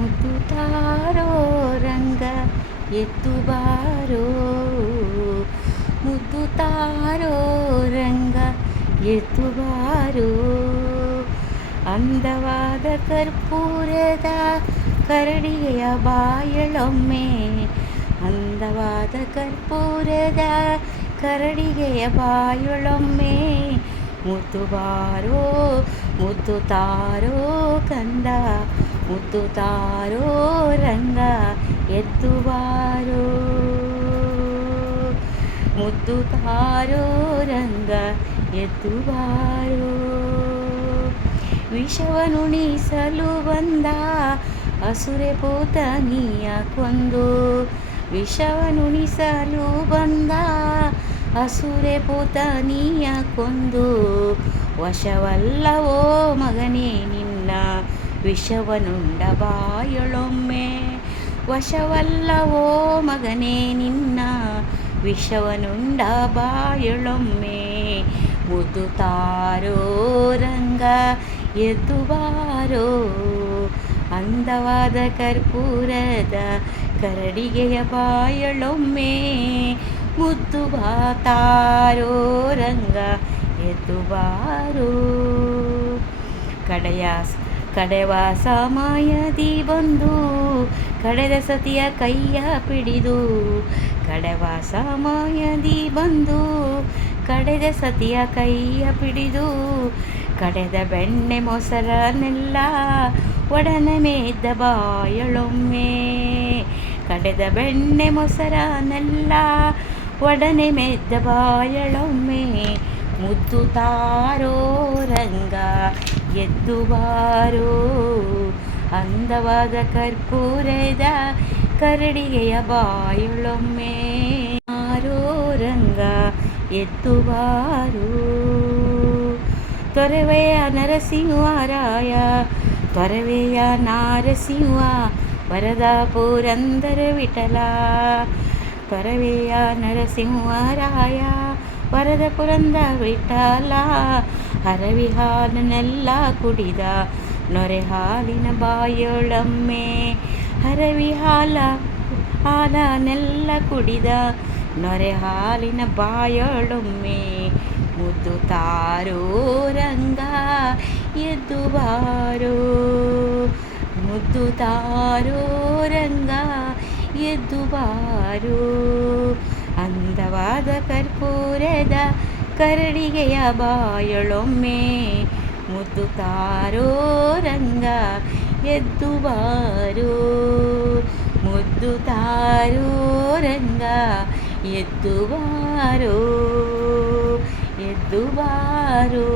ಮುದ್ದುತ್ತಾರೋ ರಂಗ ಎದ್ದು ಬಾರೋ, ಮುದ್ದುತ್ತಾರೋ ರಂಗ ಎದ್ದು ಬಾರೋ. ಅಂದವಾದ ಕರ್ಪೂರದ ಕರಡಿಗೆಯ ಬಾಯಳೊಮ್ಮೆ, ಅಂದವಾದ ಕರ್ಪೂರದ ಕರಡಿಗೆಯ ಬಾಯಳೊಮ್ಮೆ. ಮುದ್ದು ಬಾರೋ ಮುದ್ದು ತಾರೋ ಕಂದ, ಮುದ್ದು ತಾರೋ ರಂಗ ಎದ್ದು ಬಾರೋ, ಮುದ್ದು ತಾರೋ ರಂಗ ಎದ್ದು ಬಾರೋ. ವಿಷವನುಣಿಸಲು ಬಂದ ಅಸುರೆ ಪೂತನಿಯ ಕೊಂದು, ವಿಷವನುಣಿಸಲು ಬಂದ ಅಸುರೆ ಪೂತನಿಯ ಕೊಂದು. ವಶವಲ್ಲವೋ ಮಗನೇ ನಿನ್ನ ವಿಷವನುಂಡ ಬಾಯಳೊಮ್ಮೆ, ವಶವಲ್ಲವೋ ಮಗನೇ ನಿನ್ನ ವಿಷವನುಂಡ ಬಾಯಳೊಮ್ಮೆ. ಮುದ್ದು ತಾರೋ ರಂಗ ಎದ್ದು ಬಾರೋ, ಅಂದವಾದ ಕರ್ಪೂರದ ಕರಡಿಗೆಯ ಬಾಯಳೊಮ್ಮೆ. ಮುದ್ದು ತಾರೋ ರಂಗ ಎದ್ದು ಬಾರೋ. ಕಡೆವ ಸಮಯದಿ ಬಂದು ಕಡೆದ ಸತಿಯ ಕೈಯ ಪಿಡಿದು, ಕಡೆವ ಸಮಯದಿ ಬಂದು ಕಡೆದ ಸತಿಯ ಕೈಯ ಪಿಡಿದು. ಕಡೆದ ಬೆಣ್ಣೆ ಮೊಸರನ್ನೆಲ್ಲ ಒಡನೆ ಮೇಯ್ದ ಬಾಯಳೊಮ್ಮೆ, ಕಡೆದ ಬೆಣ್ಣೆ ಮೊಸರನ್ನೆಲ್ಲ ಒಡನೆ ಮೆದ್ದ ಬಾಯಳೊಮ್ಮೆ. ಮುದ್ದು ತಾರೋ ರಂಗ ಎದ್ದು ಬಾರೋ, ಅಂದವಾದ ಕರ್ಪೂರದ ಕರಡಿಗೆಯ ಬಾಯಳೊಮ್ಮೆ. ಆರೋ ರಂಗ ಎದ್ದು ಬಾರೋ. ತೊರೆವೆಯ ನರಸಿಂಹರಾಯ ತೊರೆವೆಯ ನಾರಸಿಂಹ ವರದ ಪುರಂದರ ವಿಠಲ, ತೊರೆವೆಯ ನರಸಿಂಹರಾಯ ವರದ ಪುರಂದರ ವಿಠಲ. ಹರವಿ ಹಾಲನ್ನೆಲ್ಲ ಕುಡಿದ ನೊರೆ ಹಾಲಿನ ಬಾಯಳೊಮ್ಮೆ, ಹರವಿ ಹಾಲನ್ನೆಲ್ಲ ಕುಡಿದ ನೊರೆ ಹಾಲಿನ ಬಾಯಳೊಮ್ಮೆ. ಮುದ್ದು ತಾರೋ ರಂಗ ಎದ್ದು ಬಾರೋ, ಮುದ್ದು ತಾರೋ ರಂಗ ಎದ್ದು ಬಾರೋ. ಅಂದವಾದ ಕರ್ಪೂರದ ಕರಡಿಗೆಯ ಬಾಯಳೊಮ್ಮೆ. ಮುದ್ದು ತಾರೋ ರಂಗ ಎದ್ದು ಬಾರೋ, ಮುದ್ದು ತಾರೋ ರಂಗ ಎದ್ದು ಬಾರೋ, ಎದ್ದು ಬಾರೋ.